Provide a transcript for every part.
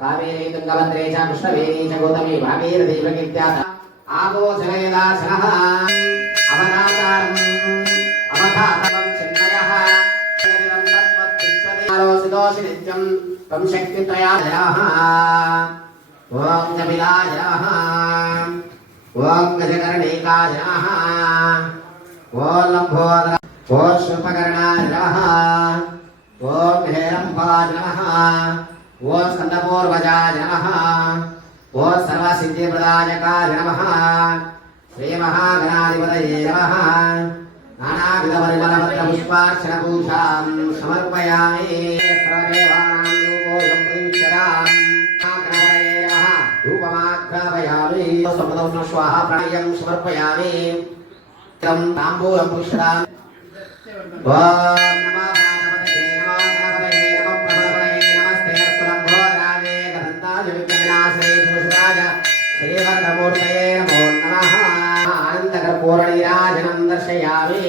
కావేరీ చ కృష్ణవేణీ చ గౌతమి భాగీరథీ ప్రకీర్త్యాత ఆగోచనయదాశనః అవతారం చిన్మయః శరీరం తత్వత్తిష్టదేశోసి నిత్యం తం శక్తిత్రయా ఓం కపిలాజయాః ఓం ఓం ఓం ఓం ఓం స్కందపూర్వజాయ నమః ఓం సర్వసిద్ధిప్రదాయకాయ నమః శ్రీ మహాగణాధిపతయే నమః నానావిధపరిమళపత్రపుష్పార్చనపూజాం సమర్పయామి సర్వదేవానాం రూపోऽयं ప్రతిష్ఠితాం గణపతయే నమః ధూపమాఘ్రాపయామి సమదౌన స్వాహ ప్రణయం సమర్పయామి తం తాంబూలం పుష్పదాం ఓం నమో ఆనందకర్పూరనిరాజనం దర్శయామి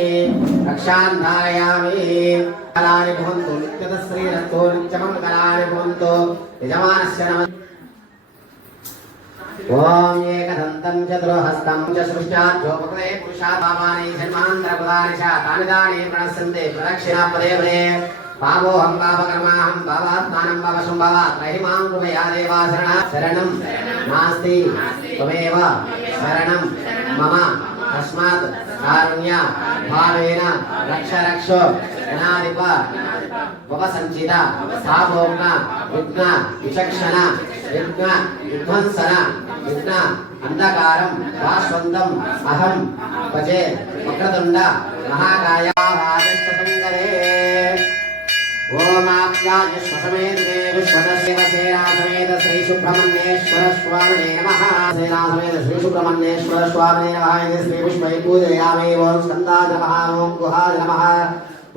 రక్షాన్ ధారయామి కలాని భవంతు నిత్యత శ్రీరస్తో నిత్యమంగళాని భవంతు యజమానస్య నమ ఓం ఏకదంతం చతుర్హస్తం చ సృష్టాచోపకృతే పురుషాపామాని జన్మాంతరపదాని చ తాని దాని ప్రణశ్యంతే ప్రదక్షిణా పదే పదే పాపోహం పాపకర్మాహం పాపాత్మానం పాపశం పాపాత్ రహిమాం కృపయా దేవా శరణ శరణం నాస్తి కారుణ్య భావేన రక్ష రక్ష జనాధిప ఉపసంచిత సాభోగ్న విఘ్న విచక్షణ విఘ్న విధ్వంసన విఘ్న అంధకారం భాస్వంతం అహం భజే వక్రతుండ మహాకాయ ఓమాప్యాయ శ్వసమేతే విశ్వదశివ సేనాసమేత శ్రీ సుబ్రహ్మణ్యేశ్వర స్వామినే నమః సేనాసమేత శ్రీ సుబ్రహ్మణ్యేశ్వర స్వామినే నమః. ఇది శ్రీ పుష్పై పూజయామి ఓం స్కందాయ నమః. ఓం గుహాయ నమః.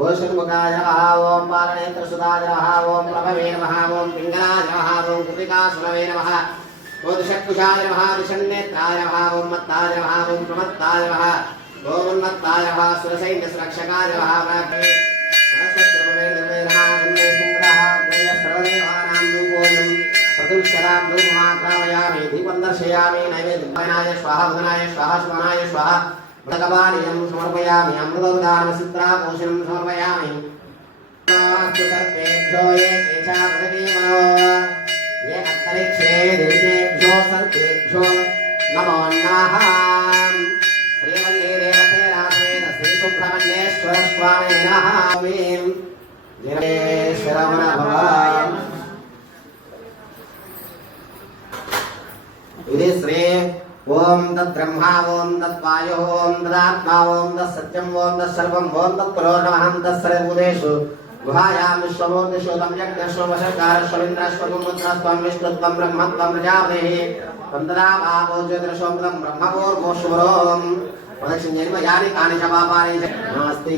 ఓం షణ్ముఖాయ నమః. ఓం బాలనేత్రసుదాయ నమః. ఓం ప్రభవే నమః. ఓం పింగళాయ నమః. ఓం కృతికాసురవే నమః. ఓం దిశక్కుషాయ నమః. నమః ఓం మత్తాయ నమః. ఓం ప్రమత్తాయ నమః. ఓం ఉన్మత్తాయ నమః సురసైన్య సురక్షకాయ నమః ప్రాప్తే దర్శయామి నైవేద్యాయ స్వాహ ఉదనాయ స్వాహ స్వనాయ స్వాహ భగవానియం సమర్పయామి అమృతోదాన సిద్ధాపోషణం సమర్పయామి. సర్పేభ్యో ఏ కేశా ప్రదీమనో ఏ అంతరిక్షే దేవేభ్యో సర్పేభ్యో నమో నమః శ్రీవల్లీ దేవసేనాథేన శ్రీ సుబ్రహ్మణ్యేశ్వర స్వామి నమః నిరేశ్వరమణ భవ ఇది శ్రీ ఓం తద్బ్రహ్మ ఓం తద్వాయు ఓం తదాత్మా ఓం తత్సత్యం ఓం తత్సర్వం ఓం తత్పురోణమహం తత్సర్వభూతేషు గుహాయాం విశ్వమూర్తిషు తం యజ్ఞశ్వశకారశ్వమింద్రశ్వతం రుద్రస్వం విష్ణుత్వం బ్రహ్మత్వం ప్రజాపతిः వందనా భావో భాగో జ్యోతిరశోం తం బ్రహ్మపూర్వోశ్వరోం ప్రదక్షిణ్యని యాని కాని చ పాపాని చ నాస్తి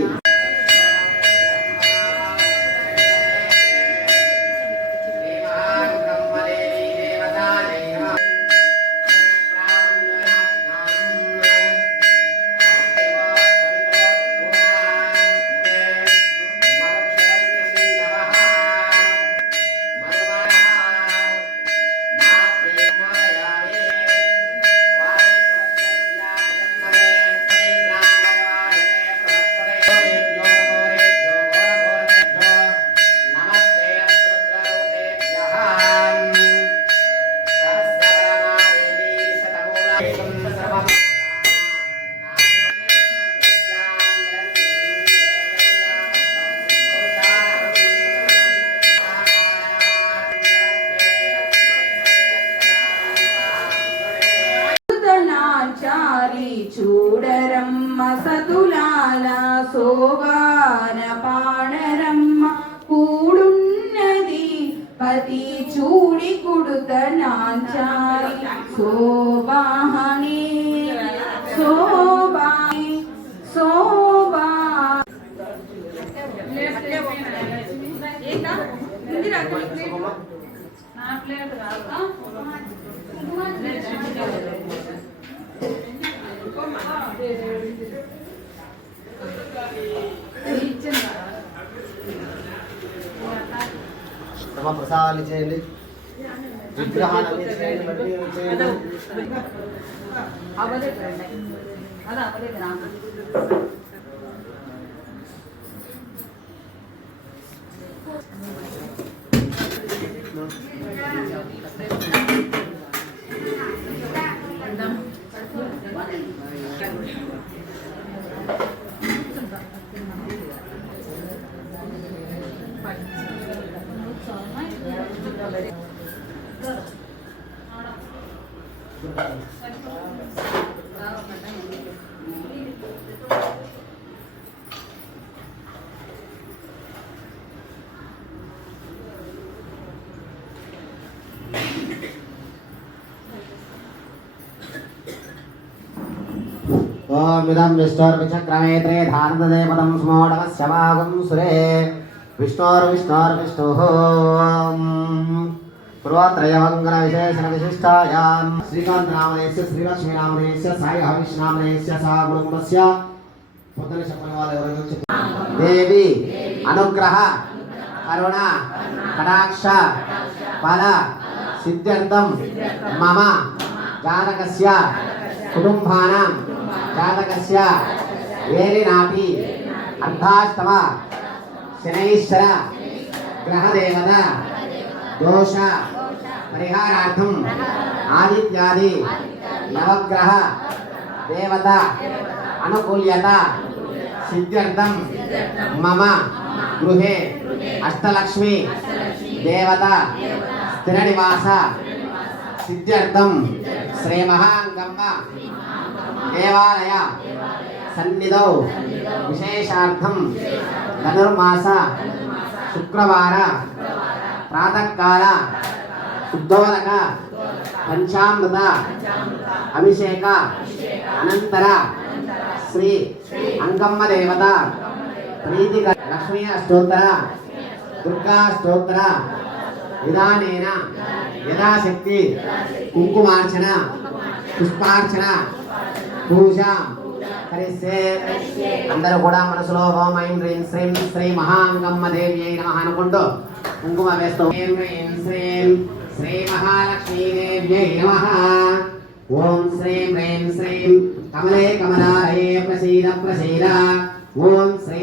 ചൂടരമ്മ സതുലാല സോപാന പാണരമ്മ കൂടുന്നതി പതി ചൂടി കൊടുത്ത നാഞ്ചാരി സോപാന తమ ప్రసాదాలు చేయండి విగ్రహాలు చేయండి అదే అదే ओमिदं विष्णोर्विचक्रमेत्रे धानदेवतं स्मोढवस्य भागं सुरे। विष्णोर्विष्णोर्विष्णुः। నామనేస్య సాయి హవిష్ నామనేస్య సా కుటుంబస్య పొద్దున చెప్పిన వాళ్ళు ఎవరు దేవి అనుగ్రహ కరుణ కటాక్ష ఫల సిద్ధ్యర్థం మమ జాతకస్య కుటుంబానం జాతకస్య వేలినాటి అర్ధాష్టమ శనైశ్వర గ్రహదేవత దోష పరిహారార్థం. ఆదిత్యాది. నవగ్రహ. దేవత. అనుకూల్యత. సిద్ధ్యర్థం. మమ. గృహే. అష్టలక్ష్మి. దేవత. స్థిర నివాస సిద్ధ్యర్థం. శ్రీ మహాంగమ్మ. దేవాలయ. సన్నిధౌ. విశేషార్థం. ధనుర్మాస. శుక్రవార. ప్రాతకాల. శుద్ధోదక పంచామృత అభిషేక అనంతర శ్రీ అంకమ్మ దేవత ప్రీతి లక్ష్మీ అష్టోత్తర దుర్గా స్తోత్ర విధానేన యథాశక్తి కుంకుమార్చన పుష్పార్చన పూజ అందరూ కూడా మనసులో ఓం ఐం హ్రీం శ్రీం శ్రీ మహాంగమ్మ దేవి అయి నమః అనుకుంటూ కుంకుమ వేస్తూ హ్రీం శ్రీం శ్రీ మహాలక్ష్మీ దేవి నమః. ఓం శ్రీం హ్రీం శ్రీం కమలే కమలాలయే ప్రసీద ప్రసీద. ఓం శ్రీ